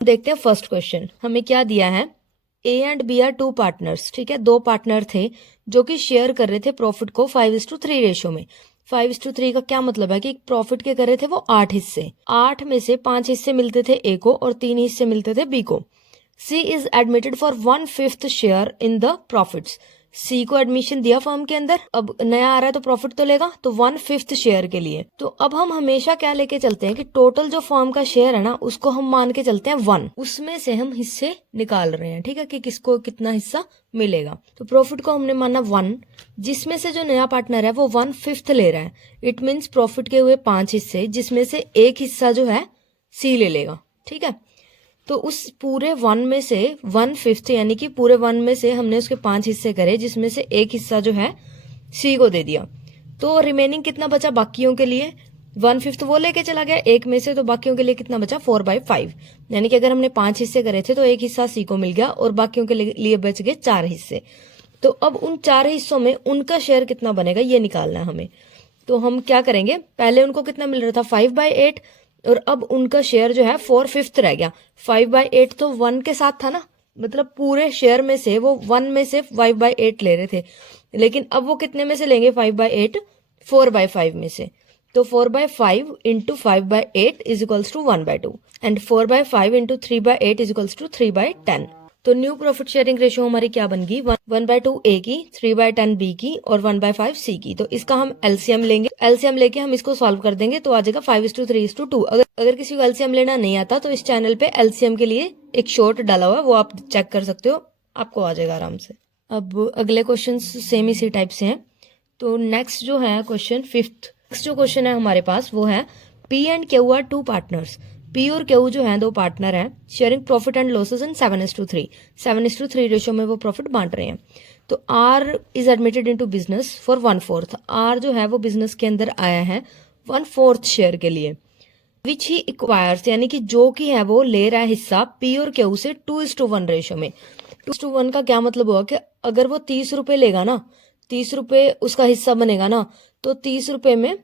देखते हैं first question. हमें क्या दिया है, A and B are two partners. ठीक है, दो पार्टनर थे जो कि शेयर कर रहे थे प्रॉफिट को 5:3 रेशियो में। 5:3 का क्या मतलब है कि प्रॉफिट के कर रहे थे वो 8 हिस्से, 8 में से 5 हिस्से मिलते थे ए को और 3 हिस्से मिलते थे बी को। C is admitted for 1/5 share in the profits. C को एडमिशन दिया फर्म के अंदर, अब नया आ रहा है तो प्रॉफिट तो लेगा, तो 1/5 शेयर के लिए। तो अब हम हमेशा क्या लेके चलते हैं कि टोटल जो फर्म का शेयर है ना उसको हम मान के चलते हैं 1, उसमें से हम हिस्से निकाल रहे हैं। ठीक है, कि किसको कितना हिस्सा मिलेगा। तो प्रॉफिट को हमने माना 1, जिसमें से जो नया पार्टनर है वो 1/5 ले रहा है। इट मीन्स प्रॉफिट के हुए 5 हिस्से, जिसमें से एक हिस्सा जो है सी ले लेगा। ठीक है, तो उस पूरे 1 में से 1/5 यानी कि पूरे 1 में से हमने उसके 5 हिस्से करे, जिसमें से एक हिस्सा जो है सी को दे दिया। तो रिमेनिंग कितना बचा बाकियों के लिए, 1/5 वो लेके चला गया एक में से, तो बाकियों के लिए कितना बचा 4/5। यानी कि अगर हमने 5 हिस्से करे थे तो एक हिस्सा सी को मिल गया और बाकियों के लिए बच गए 4 हिस्से। तो अब उन 4 हिस्सों में उनका शेयर कितना बनेगा ये निकालना है हमें। तो हम क्या करेंगे, पहले उनको कितना मिल रहा था 5/8, और अब उनका शेयर जो है 4/5 रह गया। 5/8 तो 1 के साथ था ना, मतलब पूरे शेयर में से वो 1 में से 5/8 ले रहे थे, लेकिन अब वो कितने में से लेंगे 5/8, 4/5 में से। तो 4/5 into 5/8 is equals to 1/2, and 4/5 into 3/8 is equals to 3/10। तो न्यू प्रॉफिट शेयरिंग रेशियो हमारी क्या बन गई, 1/2 ए की, 3/10 बी की और 1/5 सी की। तो इसका हम एलसीएम लेंगे, एलसीएम लेके हम इसको सॉल्व कर देंगे तो आ जाएगा 5:3:2। अगर किसी को एलसीएम लेना नहीं आता तो इस चैनल पे एलसीएम के लिए एक शॉर्ट डाला हुआ है, वो आप चेक कर सकते हो, आपको आ जाएगा आराम से। अब अगले क्वेश्चन सेम इसी टाइप से हैं। तो नेक्स्ट जो है क्वेश्चन फिफ्थ, नेक्स्ट जो क्वेश्चन है हमारे पास वो है P and Q are two partners. P और क्यू जो है दो पार्टनर हैं, sharing profit and losses in 7:3, 7:3 ratio में वो प्रॉफिट बांट रहे हैं। तो R is admitted into business for 1/4। आर जो है वो बिजनेस के अंदर आया है 1/4 शेयर के लिए, विच ही इक्वायर्स, यानी कि जो कि है वो ले रहा है हिस्सा पी और क्यू से 2:1 रेशियो में। 2:1 का क्या मतलब हुआ कि अगर वो 30 रुपए लेगा ना, 30 रुपए उसका हिस्सा बनेगा ना, तो 30 रुपए में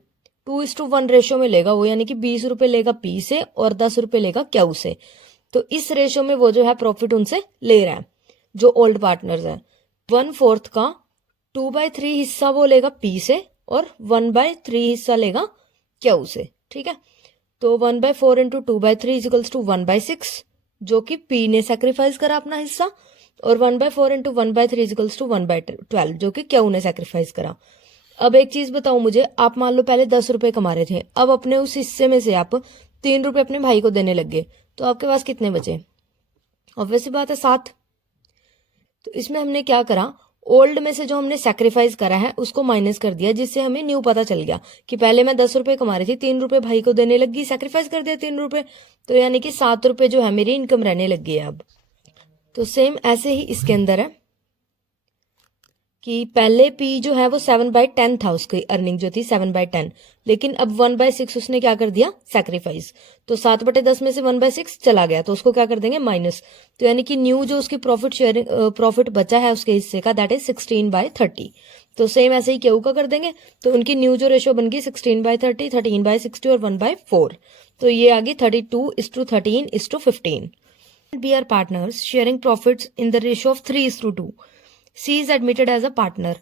2:1 रेशियो में लेगा वो, यानी कि 20 रुपए लेगा पी से और 10 रुपए लेगा क्यू से। तो इस रेशियो में वो जो है प्रॉफिट उनसे ले रहा है जो ओल्ड पार्टनर्स है। 1/4 का 2/3 हिस्सा वो लेगा पी से और 1/3 हिस्सा लेगा क्यू से। ठीक है, तो 1/4 इंटू 2/3 इजिकल्स टू 1/6, जो कि पी ने सेक्रीफाइस करा अपना हिस्सा, और 1/4 इंटू 1/3 इजिकल्स टू 1/12, जो कि क्यू ने सेक्रीफाइस करा। अब एक चीज बताओ मुझे, आप मान लो पहले 10 रुपए कमा रहे थे, अब अपने उस हिस्से में से आप 3 रुपए अपने भाई को देने लग गए, तो आपके पास कितने बचे, ऑब्वियसली बात है 7। तो इसमें हमने क्या करा, ओल्ड में से जो हमने सेक्रीफाइस करा है उसको माइनस कर दिया, जिससे हमें न्यू पता चल गया कि पहले मैं 10 रुपए कमा रही थी, 3 रुपए भाई को देने लगी, सेक्रीफाइस कर दिया 3 रुपए, तो यानी कि 7 रुपए जो है मेरी इनकम रहने लग गई है अब। तो सेम ऐसे ही इसके अंदर है कि पहले पी जो है वो 7/10 था, उसकी अर्निंग जो थी 7/10, लेकिन अब 1/6 उसने क्या कर दिया सेक्रीफाइस, तो 7/10 में से 1/6 चला गया, तो उसको क्या कर देंगे माइनस। तो यानी कि न्यू जो उसकी प्रॉफिट शेयरिंग प्रॉफिट बचा है उसके हिस्से का, दैट इज 16/30। तो सेम ऐसे ही क्यू का कर देंगे, तो उनकी न्यू जो रेशियो बन गई 16/30, 13/60 और 1/4। तो ये आ गई 32:13:15। B are partners sharing profits in the ratio of 3:2. C is admitted as a partner.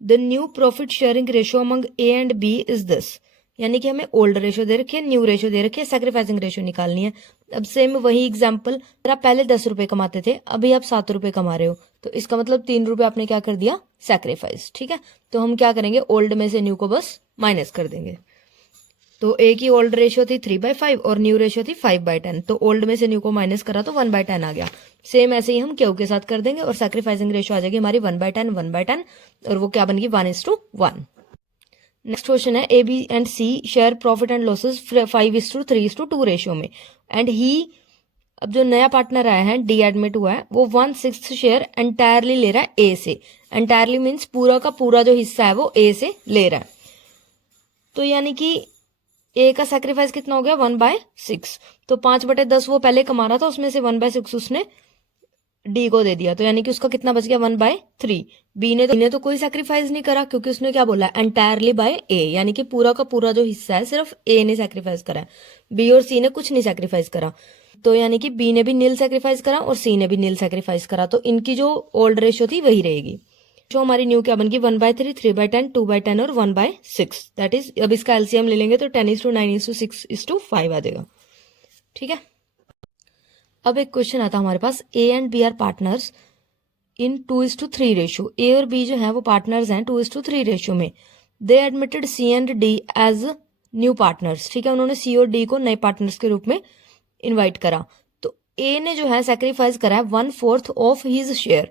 The new profit sharing ratio among A and B is this. यानी कि हमें ओल्ड रेशियो दे रखी है, न्यू रेशियो दे रखी है, सैक्रिफाइसिंग रेशियो निकालनी है। अब सेम वही एग्जांपल, अगर आप पहले 10 रुपए कमाते थे, अभी आप 7 रुपए कमा रहे हो, तो इसका मतलब 3 रुपए आपने क्या कर दिया सैक्रिफाइस। ठीक है, तो हम क्या करेंगे, ओल्ड में से न्यू को बस माइनस कर देंगे। तो ए की ओल्ड रेशियो थी 3/5 और न्यू रेशियो थी 5/10, तो ओल्ड में से न्यू को माइनस करा तो 1/10 आ गया। सेम ऐसे ही हम क्यू के साथ कर देंगे और सैक्रिफाइसिंग रेशियो आ जाएगी हमारी 1/10, 1/10, और वो क्या बनेगी 1:1। नेक्स्ट क्वेश्चन है A B and C share profit and losses 5:3:2 ratio में, एंड ही, अब जो नया पार्टनर आया है डी एडमिट हुआ है, वो 1/6 शेयर एंटायरली ले रहा है ए से। एंटायरली मीन्स पूरा का पूरा जो हिस्सा है वो ए से ले रहा है। तो यानी कि ए का सैक्रिफाइस कितना हो गया 1/6, तो 5/10 वो पहले कमा रहा था, उसमें से 1/6 उसने डी को दे दिया, तो यानी कि उसका कितना बच गया 1/3। बी ने तो कोई सैक्रिफाइस नहीं करा, क्योंकि उसने क्या बोला एंटायरली बाय ए, यानी कि पूरा का पूरा जो हिस्सा है सिर्फ ए ने सैक्रिफाइस करा है, बी और सी ने कुछ नहीं सैक्रिफाइस करा। तो यानी कि बी ने भी नील सेक्रीफाइस करा और सी ने भी नील सेक्रीफाइस करा, तो इनकी जो ओल्ड रेशियो थी वही रहेगी। जो हमारी न्यू क्या बन गई 1/3, 3/10, 2/10 और 1/6। दैट इज, अब इसका एलसीएम ले लेंगे तो 10:9:6:5 आ जाएगा। ठीक है। अब एक क्वेश्चन आता है हमारे पास, A and B are partners in 2:3 ratio. A और बी जो है वो पार्टनर्स हैं 2:3 रेशियो में। They admitted C and D as new partners. ठीक है, उन्होंने सी और डी को नए पार्टनर्स के रूप में इनवाइट करा। तो ए ने जो है सेक्रीफाइस करा है 1/4 ऑफ हिज शेयर।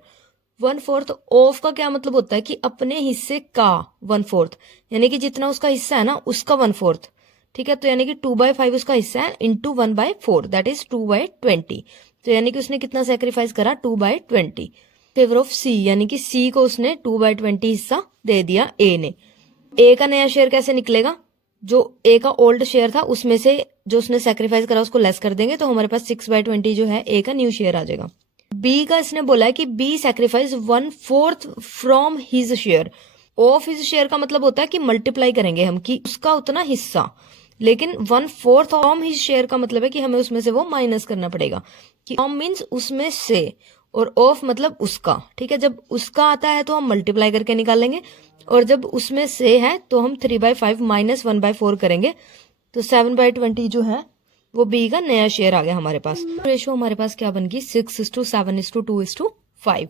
1/4 ऑफ का क्या मतलब होता है कि अपने हिस्से का 1/4, यानी कि जितना उसका हिस्सा है ना उसका 1/4। ठीक है, तो यानी कि 2/5 उसका हिस्सा है इंटू 1/4, दैट इज 2/20। तो यानी कि उसने कितना सेक्रीफाइस करा 2/20 फेवर ऑफ सी, यानी कि सी को उसने 2/20 हिस्सा दे दिया ए ने। ए का नया शेयर कैसे निकलेगा, जो ए का ओल्ड शेयर था उसमें से जो उसने सेक्रीफाइस करा उसको लेस कर देंगे, तो हमारे पास 6/20 जो है ए का न्यू शेयर आ जाएगा। बी का इसने बोला है कि B sacrifice 1/4 from his share. Of his share का मतलब होता है कि मल्टीप्लाई करेंगे हम कि उसका उतना हिस्सा, लेकिन 1/4 फ्रॉम हिज शेयर का मतलब है कि हमें उसमें से वो माइनस करना पड़ेगा, कि फ्रॉम मीन्स उसमें से और ऑफ मतलब उसका। ठीक है, जब उसका आता है तो हम मल्टीप्लाई करके निकाल लेंगे, और जब उसमें से है तो हम 3/5 माइनस 1/4 करेंगे, तो 7/20 जो है वो बी का नया शेयर आ गया हमारे पास। रेशियो हमारे पास क्या बन गई 6:7:2:5।